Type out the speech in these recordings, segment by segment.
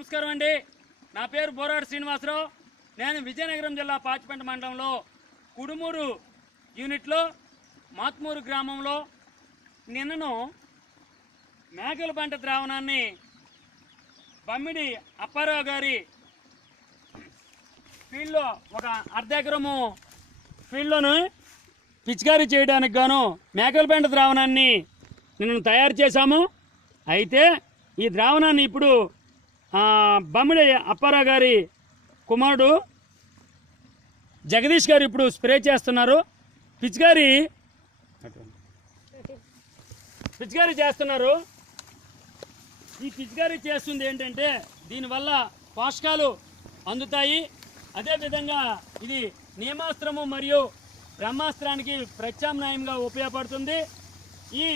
నమస్కారం అండి. నా పేరు బోరాడు శ్రీనివాసరావు. నేను విజయనగరం జిల్లా పాచిపెంట మండలంలో కుడుమూరు యూనిట్లో మాత్మూరు గ్రామంలో నిన్నను మేకల పంట ద్రావణాన్ని బమ్మిడి అప్పారావు గారి ఫీల్డ్లో ఒక అర్ధ ఎకరము ఫీల్డ్లోను పిచికారీ చేయడానికి గాను మేకల పంట ద్రావణాన్ని నిన్ను తయారు చేశాము. అయితే ఈ ద్రావణాన్ని ఇప్పుడు బమ్మిడి అప్పారావు గారి కుమారుడు జగదీష్ గారు ఇప్పుడు స్ప్రే చేస్తున్నారు. పిచికారీ చేస్తున్నారు. ఈ పిచికారీ చేస్తుంది ఏంటంటే దీనివల్ల పోషకాలు అందుతాయి. అదేవిధంగా ఇది నియమాస్త్రము మరియు బ్రహ్మాస్త్రానికి ప్రత్యామ్నాయంగా ఉపయోగపడుతుంది. ఈ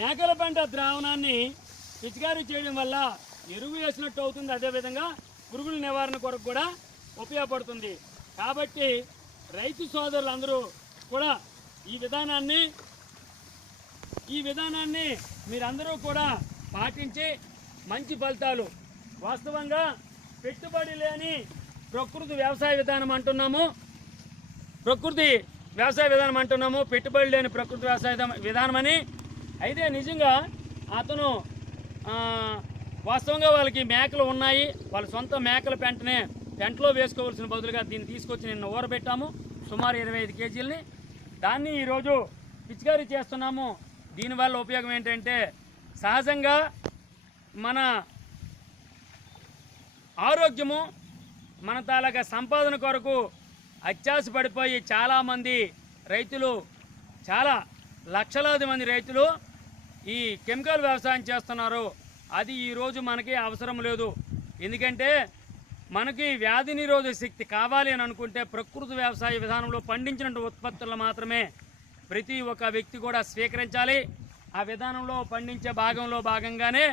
మేకల పంట ద్రావణాన్ని పిచికారీ చేయడం వల్ల ఎరువు వేసినట్టు అవుతుంది. అదేవిధంగా పురుగుల నివారణ కొరకు కూడా ఉపయోగపడుతుంది. కాబట్టి రైతు సోదరులందరూ కూడా ఈ విధానాన్ని మీరందరూ కూడా పాటించి మంచి ఫలితాలు, వాస్తవంగా పెట్టుబడి లేని ప్రకృతి వ్యవసాయ విధానం అంటున్నాము. పెట్టుబడి లేని ప్రకృతి వ్యవసాయ విధానమని. అయితే నిజంగా అతను వాస్తవంగా వాళ్ళకి మేకలు ఉన్నాయి. వాళ్ళ సొంత మేకల పెంటలో వేసుకోవాల్సిన బదులుగా దీన్ని తీసుకొచ్చి నిన్న ఊరబెట్టాము, సుమారు 25 కేజీలని. దాన్ని ఈరోజు పిచికారీ చేస్తున్నాము. దీనివల్ల ఉపయోగం ఏంటంటే సహజంగా మన ఆరోగ్యము, మన తాలూకా సంపాదన కొరకు అత్యాశ పడిపోయి చాలామంది రైతులు, చాలా లక్షలాది మంది రైతులు ఈ కెమికల్ వ్యవసాయం చేస్తున్నారు. అది ఈరోజు మనకి అవసరం లేదు. ఎందుకంటే మనకి వ్యాధి నిరోధక శక్తి కావాలి అని అనుకుంటే ప్రకృతి వ్యవసాయ విధానంలో పండించిన ఉత్పత్తులను మాత్రమే ప్రతి ఒక్క వ్యక్తి కూడా స్వీకరించాలి. ఆ విధానంలో పండించే భాగంగానే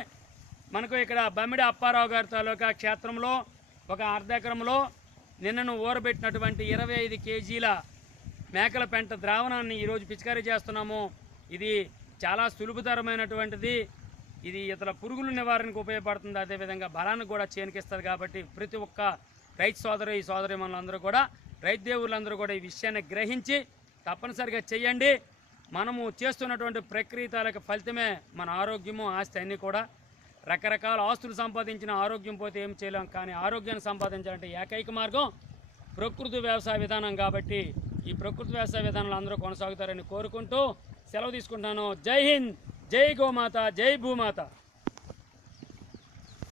మనకు ఇక్కడ బమ్మిడి అప్పారావు గారి తాలూకా క్షేత్రంలో ఒక అర్ధ ఎకరంలో నిన్నను ఊరబెట్టినటువంటి 25 కేజీల మేకల పెంట ద్రావణాన్ని ఈరోజు పిచికారీ చేస్తున్నాము. ఇది చాలా సులభతరమైనటువంటిది. ఇది ఇతర పురుగుల నివారణకు ఉపయోగపడుతుంది. అదేవిధంగా బలాన్ని కూడా చేనికిస్తుంది. కాబట్టి ప్రతి ఒక్క రైతు సోదరీమణులందరూ కూడా, రైతు దేవుళ్ళందరూ కూడా ఈ విషయాన్ని గ్రహించి తప్పనిసరిగా చేయండి. మనము చేస్తున్నటువంటి ప్రక్రియ తాలూకా ఫలితమే మన ఆరోగ్యము, ఆస్తి అన్నీ కూడా. రకరకాల ఆస్తులు సంపాదించిన ఆరోగ్యం పోతే ఏం చేయలేం. కానీ ఆరోగ్యాన్ని సంపాదించాలంటే ఏకైక మార్గం ప్రకృతి వ్యవసాయ విధానం. కాబట్టి ఈ ప్రకృతి వ్యవసాయ విధానంలో అందరూ కొనసాగుతారని కోరుకుంటూ సెలవు తీసుకుంటాను. జై హింద్, జై గోమాత, జై భూమాత.